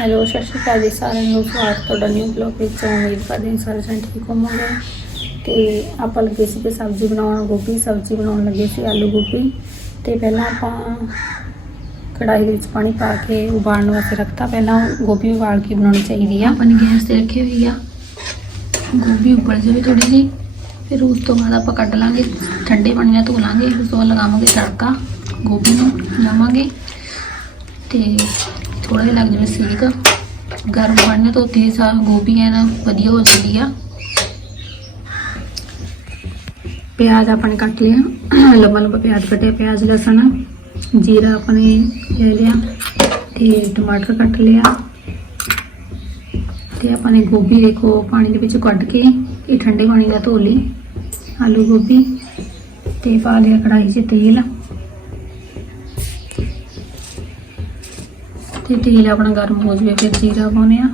Hello, ਸਤਿ ਸ਼੍ਰੀ ਅਕਾਲ ਜੀ ਸਾਰਿਆਂ ਨੂੰ। ਸਵਾਗਤ ਤੁਹਾਡਾ ਨਿਊ ਬਲੌਗ ਵਿੱਚ। ਉਮੀਦ ਕਰਦੇ ਹਾਂ ਸਾਰੇ ਜਣ ਠੀਕ ਹੋਵੋਗੇ। ਤੇ ਆਪਾਂ ਲੱਗੇ ਸੀ ਕਿ ਸਬਜ਼ੀ ਬਣਾਉਣ, ਗੋਭੀ ਸਬਜ਼ੀ ਬਣਾਉਣ ਲੱਗੇ ਸੀ, ਆਲੂ ਗੋਭੀ। ਤੇ ਪਹਿਲਾਂ ਆਪਾਂ ਕੜਾਈ ਦੇ ਵਿੱਚ ਪਾਣੀ ਪਾ ਕੇ ਉਬਾਲਣ ਵਾਸਤੇ ਰੱਖਤਾ। ਪਹਿਲਾਂ ਗੋਭੀ ਉਬਾਲ ਕੇ ਬਣਾਉਣੀ ਚਾਹੀਦੀ ਆ। ਆਪਾਂ ਨੇ ਗੈਸ ਤੇ ਰੱਖੀ ਹੋਈ ਆ। ਗੋਭੀ ਉੱਪਰ ਜਾਵੇ ਥੋੜੀ ਜਿਹੀ। ਫਿਰ ਉਸ ਤੋਂ ਬਾਅਦ ਆਪਾਂ ਕੱਢ ਲਾਂਗੇ। ਠੰਡੇ ਪਾਣੀ ਨਾਲ ਧੋ ਲਾਂਗੇ। ਉਸ ਤੋਂ ਬਾਅਦ ਲਗਾਵਾਂਗੇ ਤੜਕਾ। ਗੋਭੀ ਨੂੰ ਲਾਵਾਂਗੇ ਤੇ ਥੋੜਾ ਜਿਹਾ ਲੱਗ ਜਾਵੇ ਸੇਕ ਗਰਮ ਪਾਣੀ ਨਾਲ ਧੋਤੀ ਸਾ ਗੋਭੀ ਹੈ ਨਾ, ਵਧੀਆ ਹੋ ਜਾਂਦੀ ਆ। ਪਿਆਜ਼ ਆਪਾਂ ਨੇ ਕੱਟ ਲਿਆ ਲੰਬਾ ਲੰਬਾ ਪਿਆਜ਼ ਕੱਟਿਆ, ਪਿਆਜ਼, ਲਸਣ, ਜੀਰਾ ਆਪਣੇ ਲੈ ਲਿਆ ਤੇ ਟਮਾਟਰ ਕੱਟ ਲਿਆ ਤੇ ਆਪਾਂ ਨੇ ਗੋਭੀ ਦੇਖੋ ਪਾਣੀ ਦੇ ਵਿੱਚ ਕੱਢ ਕੇ ਇਹ ਠੰਡੇ ਪਾਣੀ ਨਾਲ ਧੋ ਲਈ, ਆਲੂ ਗੋਭੀ ਤੇ ਪਾ ਲਿਆ ਕੜਾਈ 'ਚ ਤੇਲ। ਤੇ ਤੇਲ ਆਪਣਾ ਗਰਮ ਹੋ ਜਾਵੇ, ਫਿਰ ਜੀਰਾ ਪਾਉਂਦੇ ਆ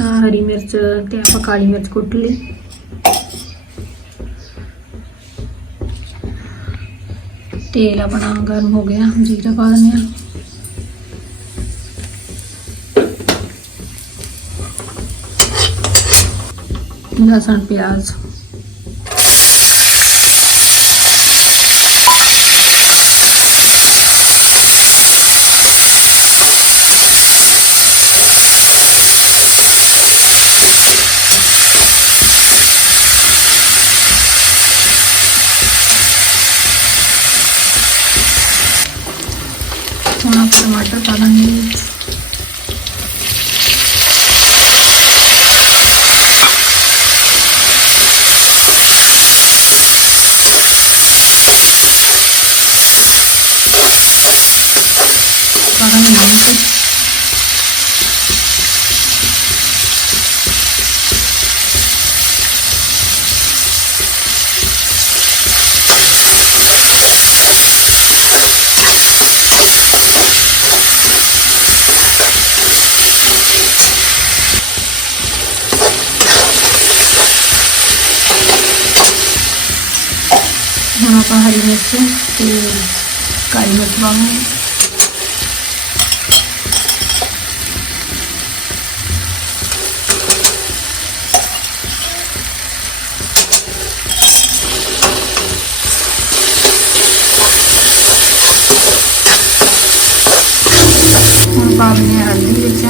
ਆਹ ਹਰੀ ਮਿਰਚ ਤੇ ਆਪਾਂ ਕਾਲੀ ਮਿਰਚ ਕੁੱਟ ਲਈ। ਤੇਲ ਆਪਣਾ ਗਰਮ ਹੋ ਗਿਆ, ਜੀਰਾ ਪਾ ਦਿੰਦੇ ਆ ਲਸਣ, ਪਿਆਜ਼ ਹੁਣ ਆਪਾਂ ਟਮਾਟਰ ਪਾ ਦਾਂਗੇ ਪਾ ਦਾਂਗੇ ਨਮਕ ਹੁਣ ਆਪਾਂ ਹਰੀ ਮਿਰਚ ਤੇ ਕਾਲੀ ਮਿਰਚ ਪਾਵਾਂਗੇ। ਹੁਣ ਪਾ ਦਿੰਦੇ ਹਾਂ ਹਲਦੀ ਵਿੱਚ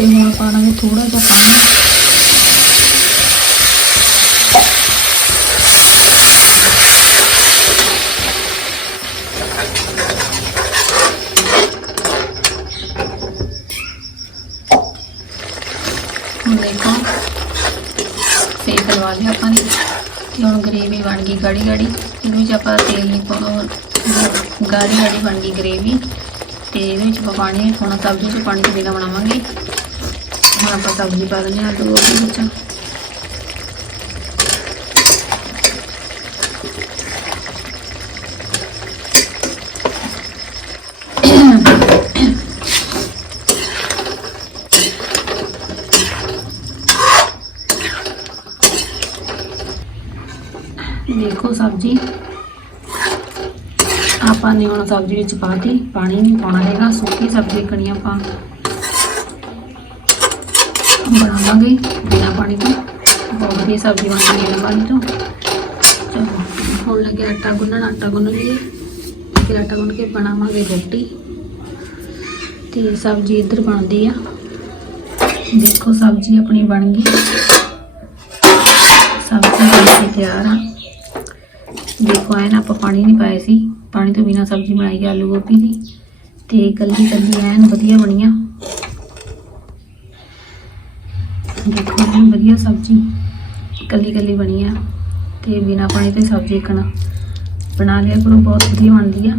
ਤੇ ਹੁਣ ਪਾ ਦਾਂਗੇ ਥੋੜਾ ਜਿਹਾ ਪਾਣੀ। ਦੇਖੋ, ਸੇਕ ਲਵਾ ਲਿਆ ਆਪਾਂ ਨੇ। ਤੇ ਹੁਣ ਗਰੇਵੀ ਬਣ ਗਈ ਗਾੜੀ ਗਾੜੀ। ਇਹਦੇ ਵਿੱਚ ਆਪਾਂ ਤੇਲ ਨਹੀਂ ਪਾਉਣਾ, ਗਾੜੀ ਗਾੜੀ ਬਣ ਗਈ ਗਰੇਵੀ ਤੇ ਇਹਦੇ ਵਿੱਚ ਆਪਾਂ ਪਾਣੀ ਨਹੀਂ ਪਾਉਣਾ ਸਬਜ਼ੀ ਚ ਪਾਣੀ ਤੋਂ ਬਿਨਾਂ ਬਣਾਵਾਂਗੇ? ਹੁਣ ਆਪਾਂ ਸਬਜ਼ੀ ਪਾ ਦਿੰਦੇ ਹਾਂ, ਦੋ ਦੇ ਵਿੱਚ। ਦੇਖੋ ਸਬਜ਼ੀ। ਆਪਾਂ ਨੇ ਹੁਣ ਸਬਜ਼ੀ ਵਿੱਚ ਪਾਤੀ ਪਾਣੀ ਨਹੀਂ ਪਾਉਣਾ ਹੈਗਾ ਸੁੱਕੀ ਸਬਜ਼ੀ ਕਣੀ ਆਪਾਂ। ਬਣਾਵਾਂਗੇ ਬਿਨਾਂ ਪਾਣੀ ਤੋਂ। ਬਹੁਤ ਵਧੀਆ ਸਬਜ਼ੀ ਬਣਦੀ ਬਿਨਾਂ ਪਾਣੀ ਤੋਂ। ਚਲੋ, ਹੁਣ ਲੱਗੇ ਆਟਾ ਗੁੰਨਣ, ਆਟਾ ਗੁੰਨ ਲਈਏ। ਫਿਰ ਆਟਾ ਗੁੰਨ ਕੇ ਬਣਾਵਾਂਗੇ ਰੋਟੀ। ਤੇ ਸਬਜ਼ੀ ਇੱਧਰ ਬਣਦੀ ਆ। ਦੇਖੋ, ਸਬਜ਼ੀ ਆਪਣੀ ਬਣ ਗਈ। ਸਬਜ਼ੀ ਬਣ ਕੇ ਤਿਆਰ ਆ। ਦੇਖੋ, ਐਨ ਆਪਾਂ ਪਾਣੀ ਨਹੀਂ ਪਾਇਆ ਸੀ। ਪਾਣੀ ਤੋਂ ਬਿਨਾ ਸਬਜ਼ੀ ਬਣਾਈ ਹੈ ਆਲੂ ਗੋਭੀ ਦੀ। ਤੇ ਕੱਲੀ ਕੱਲੀ ਐਨ ਵਧੀਆ ਬਣੀ ਆ। ਦੇਖੋ ਐਨ ਵਧੀਆ ਸਬਜ਼ੀ ਕੱਲੀ ਕੱਲੀ ਬਣੀ ਆ ਤੇ ਬਿਨਾ ਪਾਣੀ ਤੇ ਸਬਜ਼ੀ ਇੱਕ ਨਾ ਬਣਾ ਲਿਆ ਕਰੋ, ਬਹੁਤ ਵਧੀਆ ਬਣਦੀ ਆ।